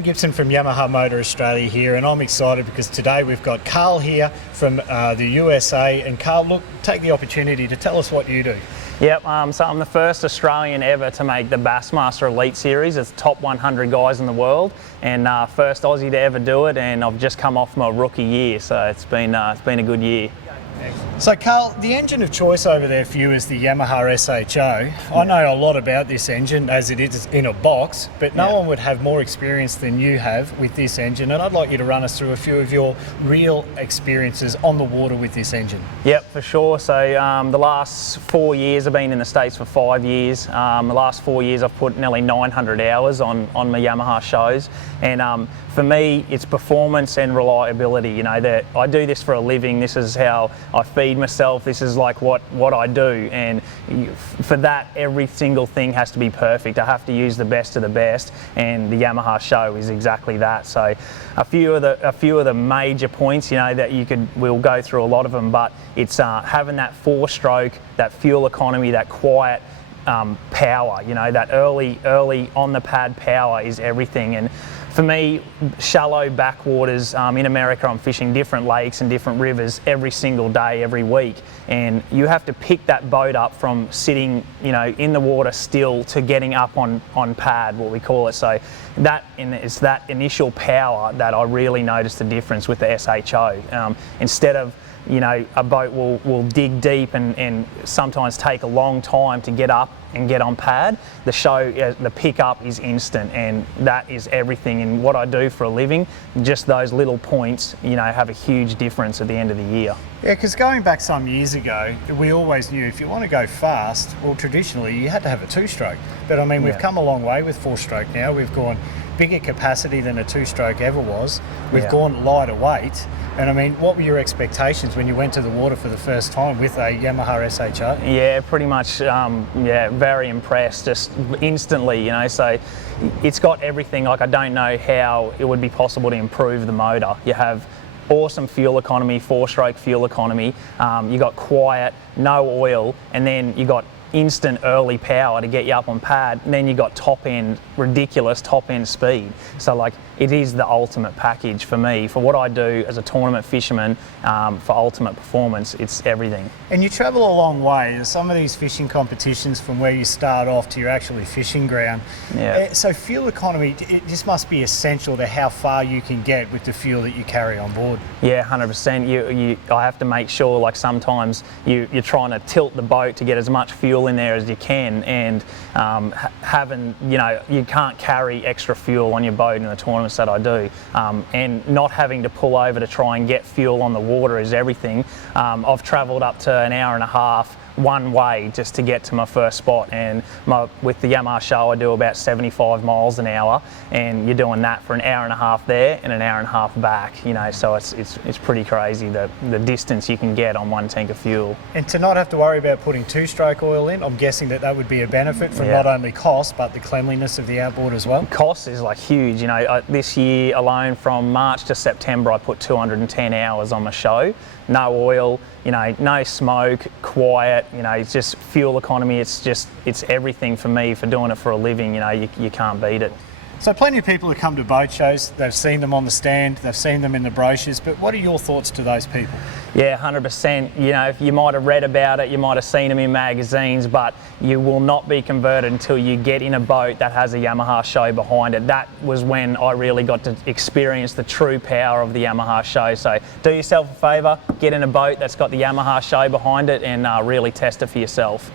Graham Gibson from Yamaha Motor Australia here, and I'm excited because today we've got Carl here from the USA. And Carl, look, take the opportunity to tell us what you do. Yep, so I'm the first Australian ever to make the Bassmaster Elite Series. It's top 100 guys in the world, and first Aussie to ever do it, and I've just come off my rookie year, so it's been a good year. So Carl, the engine of choice over there for you is the Yamaha SHO. I know a lot about this engine as it is in a box, but no one would have more experience than you have with this engine, and I'd like you to run us through a few of your real experiences on the water with this engine. Yep, for sure. So the last 4 years, I've been in the States for 5 years. The last 4 years I've put nearly 900 hours on my Yamaha shows, and for me it's performance and reliability. You know, that I do this for a living. This is how I feed myself. This is like what I do, and for that every single thing has to be perfect. I have to use the best of the best, and the Yamaha show is exactly that. So a few of the major points, you know, that we'll go through a lot of them, but it's having that 4-stroke, that fuel economy, that quiet power. You know, that early on the pad power is everything. And for me, shallow backwaters, in America I'm fishing different lakes and different rivers every single day, every week, and you have to pick that boat up from sitting, you know, in the water still to getting up on pad, what we call it. So it's that initial power that I really noticed the difference with the SHO. Instead of, you know, a boat will dig deep and sometimes take a long time to get up and get on pad. The pickup is instant, and that is everything. And what I do for a living, just those little points, you know, have a huge difference at the end of the year. Yeah, because going back some years ago, we always knew if you want to go fast, well, traditionally you had to have a 2-stroke. But I mean, we've come a long way with 4-stroke now. We've gone bigger capacity than a 2-stroke ever was. We've gone lighter weight. And I mean, what were your expectations when you went to the water for the first time with a Yamaha SHO? Yeah, pretty much, very impressed, just instantly, you know. So it's got everything. Like, I don't know how it would be possible to improve the motor. You have awesome fuel economy, 4-stroke fuel economy, you got quiet, no oil, and then you got instant early power to get you up on pad, and then you got ridiculous top end speed. So like, it is the ultimate package for me, for what I do as a tournament fisherman, for ultimate performance. It's everything. And you travel a long way. There's some of these fishing competitions from where you start off to your actually fishing ground. Yeah. So fuel economy, it just must be essential to how far you can get with the fuel that you carry on board. Yeah, 100%. I have to make sure, like, sometimes you're trying to tilt the boat to get as much fuel in there as you can, and you can't carry extra fuel on your boat in the tournaments that I do, and not having to pull over to try and get fuel on the water is everything. I've travelled up to an hour and a half one way just to get to my first spot, and with the Yamaha show I do about 75 miles an hour, and you're doing that for an hour and a half there and an hour and a half back, you know. So it's pretty crazy the distance you can get on one tank of fuel. And to not have to worry about putting 2-stroke oil in, I'm guessing that would be a benefit from not only cost but the cleanliness of the outboard as well. Cost is like huge, you know. This year alone, from March to September, I put 210 hours on my show. No oil, you know, no smoke, quiet, you know, it's just fuel economy. It's everything for me, for doing it for a living. You know, you can't beat it. So plenty of people who come to boat shows, they've seen them on the stand, they've seen them in the brochures, but what are your thoughts to those people? Yeah, 100%. You know, you might have read about it, you might have seen them in magazines, but you will not be converted until you get in a boat that has a Yamaha show behind it. That was when I really got to experience the true power of the Yamaha show. So do yourself a favour, get in a boat that's got the Yamaha show behind it, and really test it for yourself.